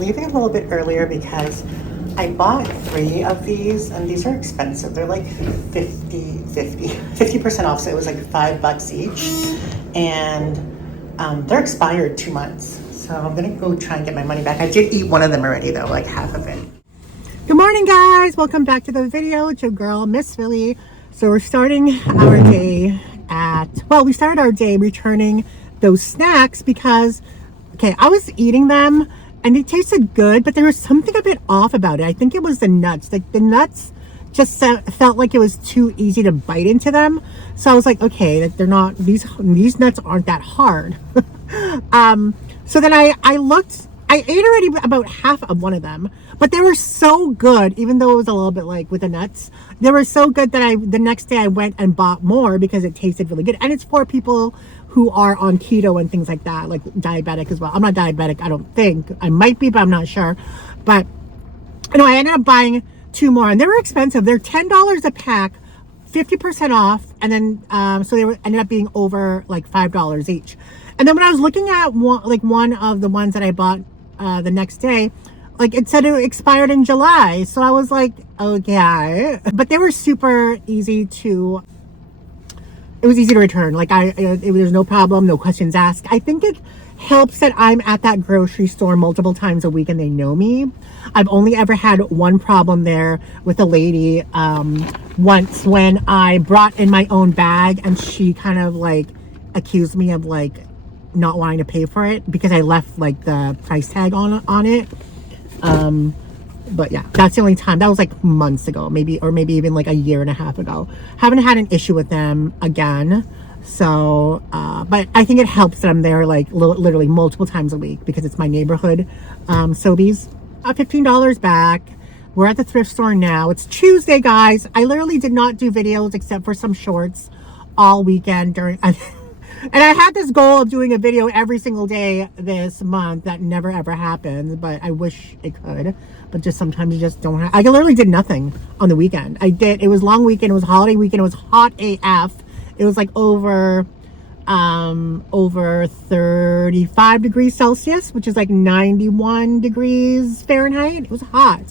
leaving a little bit earlier because I bought 3 of these, and these are expensive. They're like 50% off, so it was like $5 each, and they're expired 2 months. So I'm gonna go try and get my money back. I did eat one of them already though, like half of it. Good morning, guys. Welcome back to the video. It's your girl, Msfili. So we're starting our day we started our day returning those snacks because, okay, I was eating them and they tasted good, but there was something a bit off about it. I think it was the nuts. Like the nuts just felt like it was too easy to bite into them. So I was like, okay, they're not, these nuts aren't that hard. So then I ate already about half of one of them, but they were so good, even though it was a little bit like with the nuts. They were so good that the next day I went and bought more because it tasted really good. And it's for people who are on keto and things like that, like diabetic as well. I'm not diabetic, I don't think. I might be, but I'm not sure. But I ended up buying 2 more, and they were expensive. They're $10 a pack, 50% off, and then so they ended up being over like $5 each. And then when I was looking at one of the ones that I bought the next day, like it said it expired in July. So I was like, okay. But they were super easy to, it was easy to return. Like there's no problem, no questions asked. I think it helps that I'm at that grocery store multiple times a week and they know me. I've only ever had one problem there with a lady once when I brought in my own bag, and she kind of like accused me of like not wanting to pay for it because I left like the price tag on it. But yeah, that's the only time. That was like months ago, maybe even like a year and a half ago. Haven't had an issue with them again. So, but I think it helps that I'm there like literally multiple times a week because it's my neighborhood. Sobeys, $15 back. We're at the thrift store now. It's Tuesday, guys. I literally did not do videos except for some shorts all weekend during, and I had this goal of doing a video every single day this month. That never ever happened, but I wish it could. But just sometimes you just don't have. I literally did nothing on the weekend. It was long weekend. It was holiday weekend. It was hot AF. It was like over 35 degrees Celsius, which is like 91 degrees Fahrenheit. It was hot.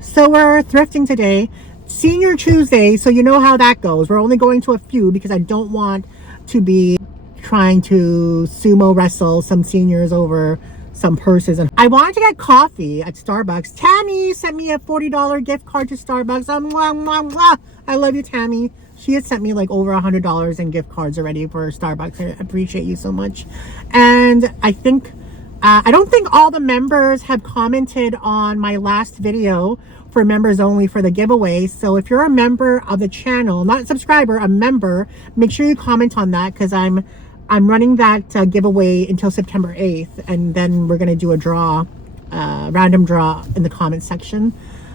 So we're thrifting today. Senior Tuesday, so you know how that goes. We're only going to a few because I don't want to be trying to sumo wrestle some seniors over some purses. And I wanted to get coffee at Starbucks. Tammy sent me a $40 gift card to Starbucks. I love you, Tammy. She had sent me like over $100 in gift cards already for Starbucks. I appreciate you so much. And I think I don't think all the members have commented on my last video for members only for the giveaway. So if you're a member of the channel, not a subscriber, a member, make sure you comment on that because I'm running that giveaway until September 8th, and then we're gonna do a draw, random draw in the comment section.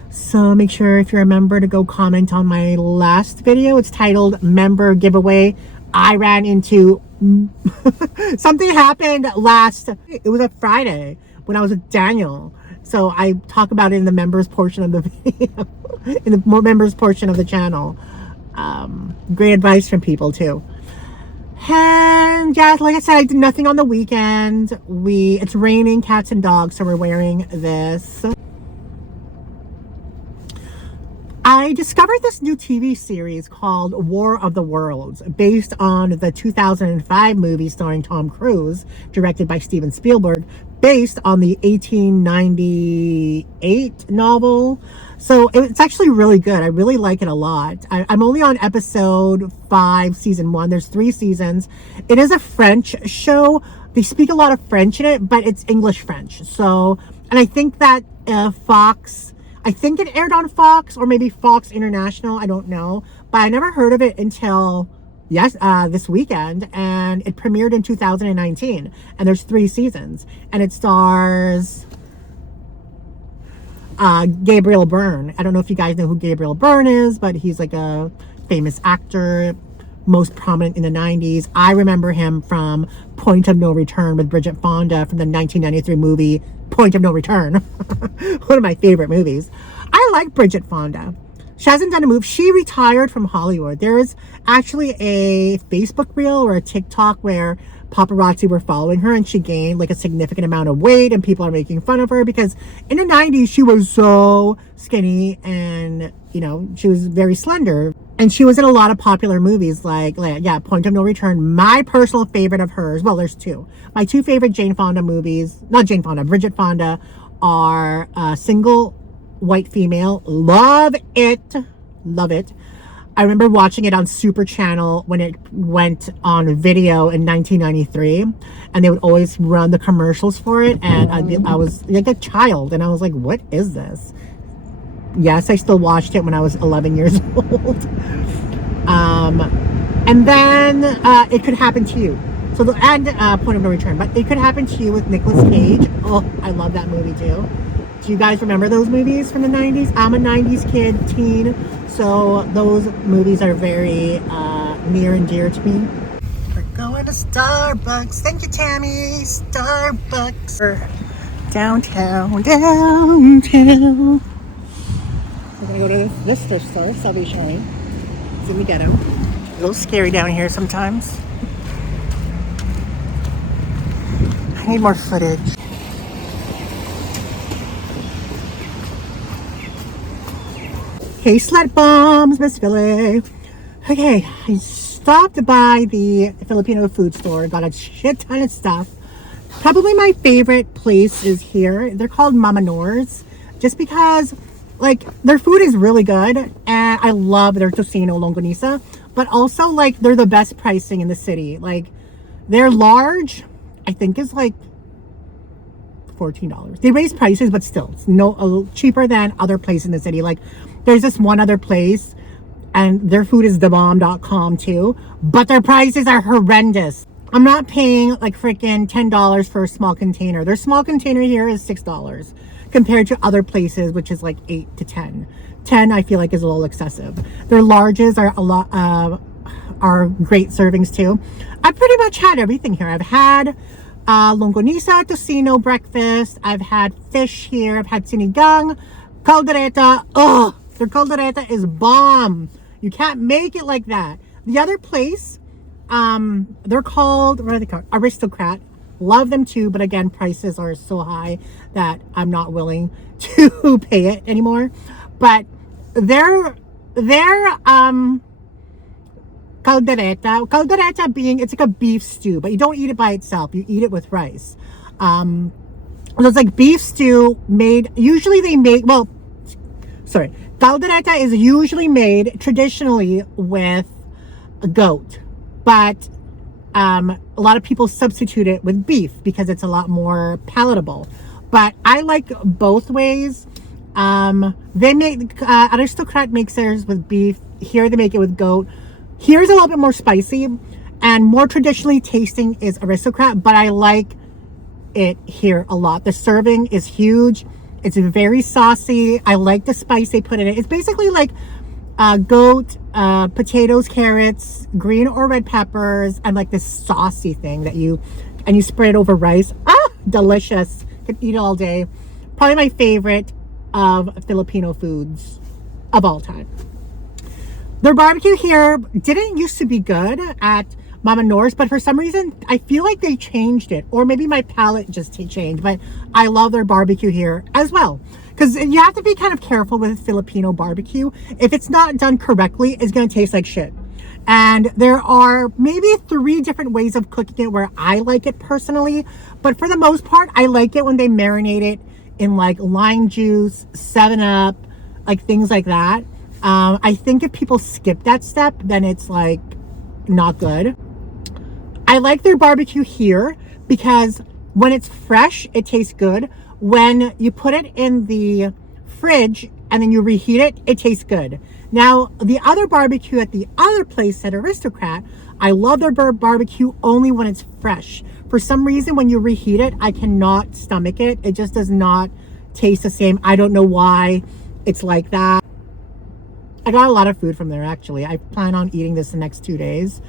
So make sure if you're a member to go comment on my last video. It's titled Member Giveaway. I ran into something happened it was a Friday when I was with Daniel. So I talk about it in the members portion of the video, in the members portion of the channel. Great advice from people too. And yeah, like I said, I did nothing on the weekend. It's raining cats and dogs, so we're wearing this. I discovered this new TV series called War of the Worlds, based on the 2005 movie starring Tom Cruise, directed by Steven Spielberg, based on the 1898 novel. So it's actually really good. I really like it a lot. I'm only on episode 5, season 1. There's 3 seasons. It is a French show. They speak a lot of French in it, but it's English French. So, and I think that Fox, I think it aired on Fox or maybe Fox International. I don't know, but I never heard of it until this weekend, and it premiered in 2019, and there's 3 seasons, and it stars Gabriel Byrne. I don't know if you guys know who Gabriel Byrne is, but he's like a famous actor, most prominent in the 90s. I remember him from Point of No Return with Bridget Fonda from the 1993 movie Point of No Return. One of my favorite movies. I like Bridget Fonda. She hasn't done a move. She retired from Hollywood. There is actually a Facebook reel or a TikTok where paparazzi were following her and she gained like a significant amount of weight and people are making fun of her because in the 90s she was so skinny and, you know, she was very slender. And she was in a lot of popular movies like yeah, Point of No Return. My personal favorite of hers, well, there's two. My two favorite Jane Fonda movies, not Jane Fonda, Bridget Fonda, are Single White Female. Love it. Love it. I remember watching it on Super Channel when it went on video in 1993, and they would always run the commercials for it, and I was like a child, and I was like, what is this? Yes, I still watched it when I was 11 years old. And then It Could Happen to You. So Point of No Return, but It Could Happen to You with Nicolas Cage. Oh, I love that movie too. Do you guys remember those movies from the 90s? I'm a 90s kid, teen, so those movies are very near and dear to me. We're going to Starbucks. Thank you, Tammy. Starbucks. We're downtown. We're gonna go to this thrift store, Salvation Army. It's in the ghetto. A little scary down here sometimes. I need more footage. Hey, slut bombs, Msfili. Okay, I stopped by the Filipino food store, got a shit ton of stuff. Probably my favorite place is here. They're called Mama Noor's, just because like their food is really good and I love their tocino longanisa, but also like they're the best pricing in the city. Like they're large, I think is like $14. They raise prices, but still it's cheaper than other places in the city. Like there's this one other place and their food is thebomb.com too, but their prices are horrendous. I'm not paying like freaking $10 for a small container. Their small container here is $6 compared to other places, which is like 8 to 10. 10 I feel like is a little excessive. Their larges are a lot are great servings too. I've pretty much had everything here. I've had longanisa, tocino breakfast. I've had fish here. I've had sinigang, caldereta. Ugh, their caldereta is bomb. You can't make it like that. The other place, they're called, what are they called? Aristocrat. Love them too, but again, prices are so high that I'm not willing to pay it anymore. But their caldereta being, it's like a beef stew, but you don't eat it by itself. You eat it with rice. So it's like beef stew made, usually they make, well, sorry, caldereta is usually made traditionally with a goat, but a lot of people substitute it with beef because it's a lot more palatable. But I like both ways. They make, Aristocrat makes theirs with beef. Here they make it with goat. Here's a little bit more spicy and more traditionally tasting is Aristocrat, but I like it here a lot. The serving is huge. It's very saucy. I like the spice they put in it. It's basically like goat, potatoes, carrots, green or red peppers, and like this saucy thing that you spread it over rice. Ah, delicious. Could eat it all day. Probably my favorite of Filipino foods of all time. Their barbecue here didn't used to be good at Mama Noor's, but for some reason I feel like they changed it, or maybe my palate just changed. But I love their barbecue here as well, because you have to be kind of careful with Filipino barbecue. If it's not done correctly, it's going to taste like shit. And there are maybe 3 different ways of cooking it where I like it personally, but for the most part I like it when they marinate it in like lime juice, 7-Up, like things like that. I think if people skip that step, then it's like not good. I like their barbecue here because when it's fresh, it tastes good. When you put it in the fridge and then you reheat it, it tastes good. Now, the other barbecue at the other place at Aristocrat, I love their barbecue only when it's fresh. For some reason, when you reheat it, I cannot stomach it. It just does not taste the same. I don't know why it's like that. I got a lot of food from there, actually. I plan on eating this the next 2 days.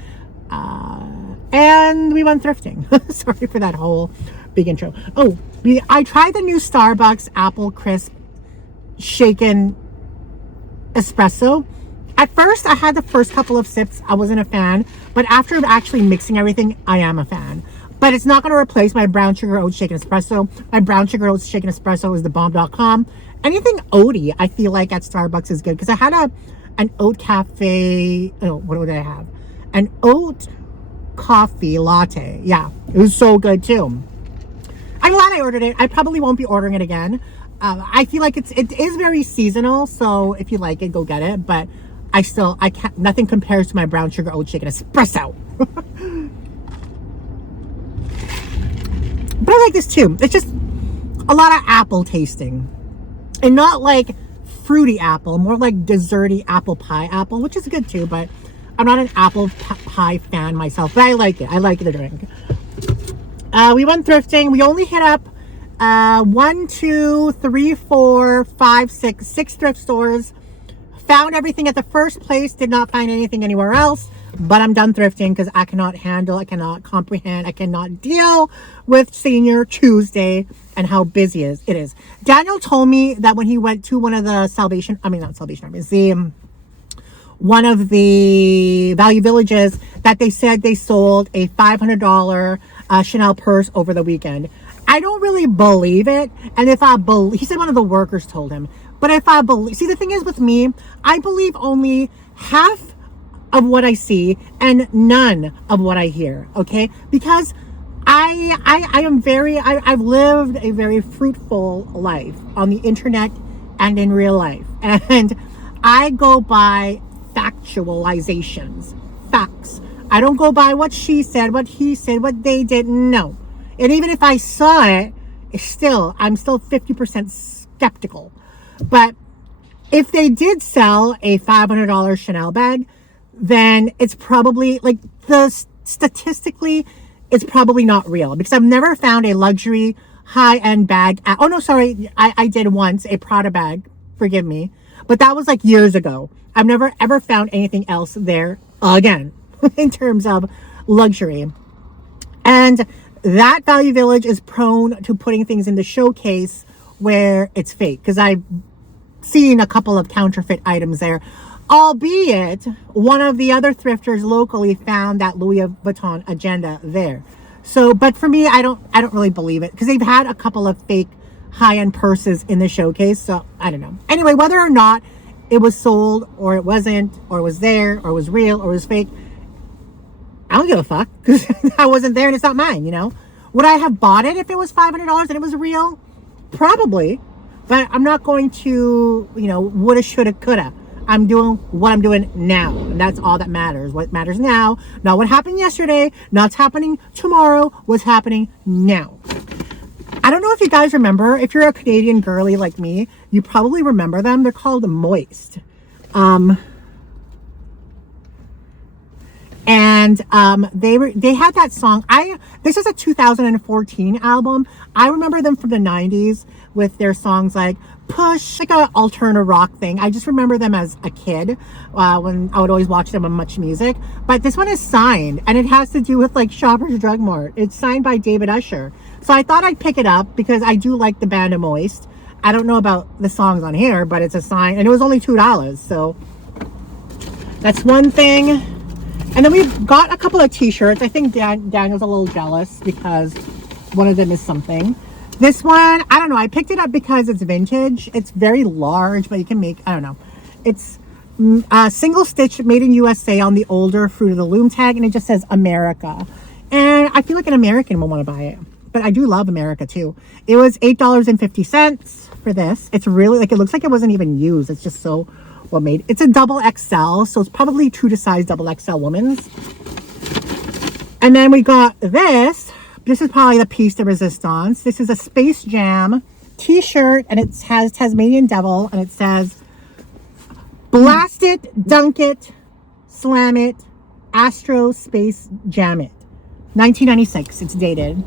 And we went thrifting. Sorry for that whole big intro. Oh, I tried the new Starbucks Apple Crisp shaken espresso. At first, I had the first couple of sips, I wasn't a fan, but after actually mixing everything, I am a fan. But it's not going to replace my brown sugar oat shaken espresso. My brown sugar oat shaken espresso is thebomb.com. Anything oaty, I feel like at Starbucks is good, because I had an oat cafe. Oh, what did I have? An oat coffee latte. Yeah, it was so good too. I'm glad I ordered it. I probably won't be ordering it again. I feel like it is very seasonal, so if you like it, go get it. But I can't. Nothing compares to my brown sugar oat shaken espresso. But I like this too. It's just a lot of apple tasting, and not like fruity apple, more like desserty apple pie apple, which is good too. But I'm not an apple pie fan myself, but I like it. I like the drink. We went thrifting. We only hit up 1, 2, 3, 4, 5, 6 thrift stores. Found everything at the first place. Did not find anything anywhere else. But I'm done thrifting because I cannot handle, I cannot comprehend, I cannot deal with Senior Tuesday and how busy it is. Daniel told me that when he went to one of the one of the Value Villages, that they said they sold a $500 Chanel purse over the weekend. I don't really believe it. And if I believe, he said one of the workers told him. But if I believe, see, the thing is with me, I believe only half of what I see and none of what I hear, okay? Because I've lived a very fruitful life on the internet and in real life. And I go by factualizations, facts. I don't go by what she said, what he said, what they did. No. And even if I saw it, I'm still 50% skeptical. But if they did sell a $500 Chanel bag, then it's probably like statistically, it's probably not real, because I've never found a luxury high-end bag. Oh no, sorry. I did once, a Prada bag, forgive me, but that was like years ago. I've never ever found anything else there again in terms of luxury. And that Value Village is prone to putting things in the showcase where it's fake, because I've seen a couple of counterfeit items there. Albeit, one of the other thrifters locally found that Louis Vuitton agenda there. So, but for me, I don't really believe it, because they've had a couple of fake high-end purses in the showcase. So I don't know. Anyway, whether or not it was sold or it wasn't, or it was there, or it was real, or it was fake, I don't give a fuck, because I wasn't there and it's not mine, you know? Would I have bought it if it was $500 and it was real? Probably. But I'm not going to, woulda, shoulda, coulda. I'm doing what I'm doing now, and that's all that matters. What matters now, not what happened yesterday, not what's happening tomorrow, what's happening now. I don't know if you guys remember, if you're a Canadian girly like me, you probably remember them. They're called Moist. And they had that song. This is a 2014 album. I remember them from the 90s with their songs like Push, like a alternative rock thing. I just remember them as a kid when I would always watch them on Much Music. But this one is signed, and it has to do with like Shoppers Drug Mart. It's signed by David Usher. So I thought I'd pick it up because I do like the band of Moist. I don't know about the songs on here, but it's a sign, and it was only $2. So that's one thing. And then we've got a couple of t-shirts. I think Daniel's a little jealous because one of them is something. This one, I don't know. I picked it up because it's vintage. It's very large, but you can make, I don't know. It's single stitch, made in USA on the older Fruit of the Loom tag, and it just says America. And I feel like an American will want to buy it. But I do love America too. It was $8.50 for this. It's really, like, it looks like it wasn't even used. It's just so well made. It's a double XL, so it's probably true to size double XL women's. And then we got this. This is probably the piece de resistance. This is a Space Jam t-shirt, and it has Tasmanian Devil, and it says, blast it, dunk it, slam it, Astro Space Jam it. 1996, it's dated.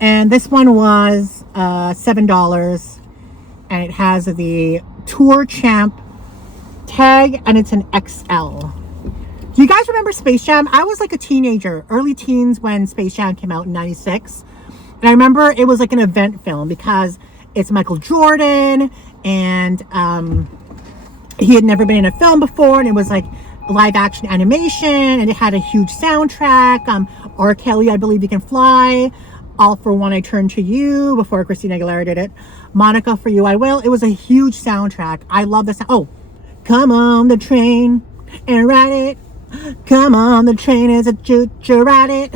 And this one was $7, and it has the Tour Champ tag, and it's an XL. Do you guys remember Space Jam? I was like a teenager, early teens, when Space Jam came out in 96. And I remember it was like an event film because it's Michael Jordan and he had never been in a film before, and it was like live action animation, and it had a huge soundtrack. R. Kelly, I Believe You Can Fly, All for One, I Turn to You, before Christina Aguilera did it, Monica, For You I Will. It was a huge soundtrack. I love this. Oh, come on the train and ride it. Come on the train, is a choo-choo, ride it.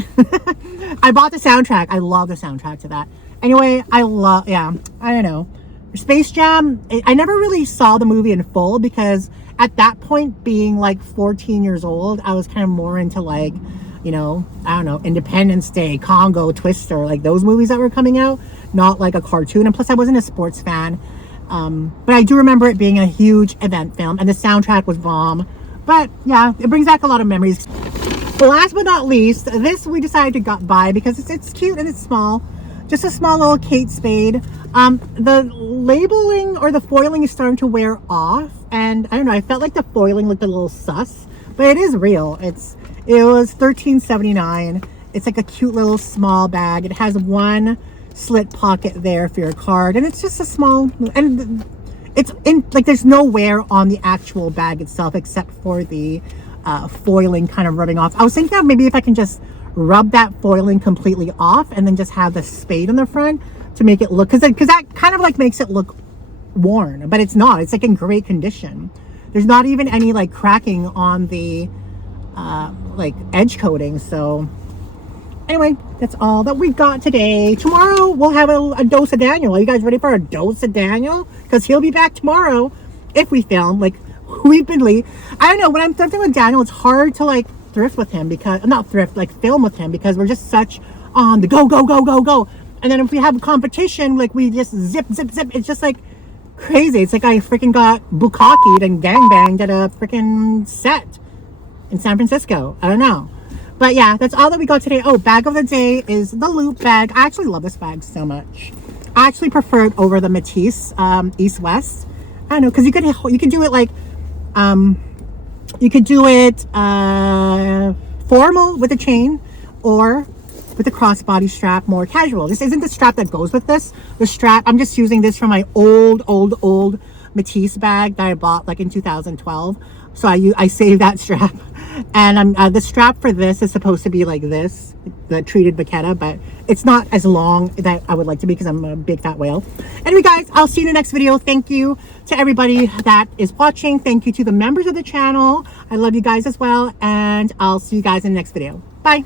I bought the soundtrack. I love the soundtrack to that. Anyway, I don't know. Space Jam, I never really saw the movie in full because at that point, being like 14 years old, I was kind of more into like, you know, I don't know, Independence Day, Congo, Twister, like those movies that were coming out, not like a cartoon. And plus I wasn't a sports fan. But I do remember it being a huge event film, and the soundtrack was bomb. But yeah, it brings back a lot of memories. But last but not least, this we decided to buy because it's cute and it's small. Just a small little Kate Spade. The labeling or the foiling is starting to wear off, and I don't know, I felt like the foiling looked a little sus, but it is real. It was $13.79. It's like a cute little small bag. It has one slit pocket there for your card, and it's just a small, and it's in like there's no wear on the actual bag itself except for the foiling kind of rubbing off. I was thinking of maybe if I can just rub that foiling completely off and then just have the spade on the front to make it look, because that kind of like makes it look worn, but it's not. It's like in great condition. There's not even any like cracking on the like edge coating. So anyway, that's all that we got today. Tomorrow we'll have a dose of Daniel. Are you guys ready for a dose of Daniel? Because he'll be back tomorrow if we film. Like, we've been late. I don't know, when I'm thrifting with Daniel, it's hard to like thrift with him, because not thrift, like film with him, because we're just such on the go. And then if we have a competition, like we just zip. It's just like crazy. It's like I freaking got bukkakied and gangbanged at a freaking set in San Francisco. I don't know. But yeah, that's all that we got today. Oh, bag of the day is the Loop bag. I actually love this bag so much. I actually prefer it over the Matisse East West. I don't know, because you could do it like you could do it formal with a chain, or with a crossbody strap, more casual. This isn't the strap that goes with this. The strap, I'm just using this from my old Matisse bag that I bought like in 2012. So I saved that strap. And the strap for this is supposed to be like this, the treated baqueta, but it's not as long that I would like to be because I'm a big fat whale. Anyway, guys, I'll see you in the next video. Thank you to everybody that is watching. Thank you to the members of the channel. I love you guys as well. And I'll see you guys in the next video. Bye.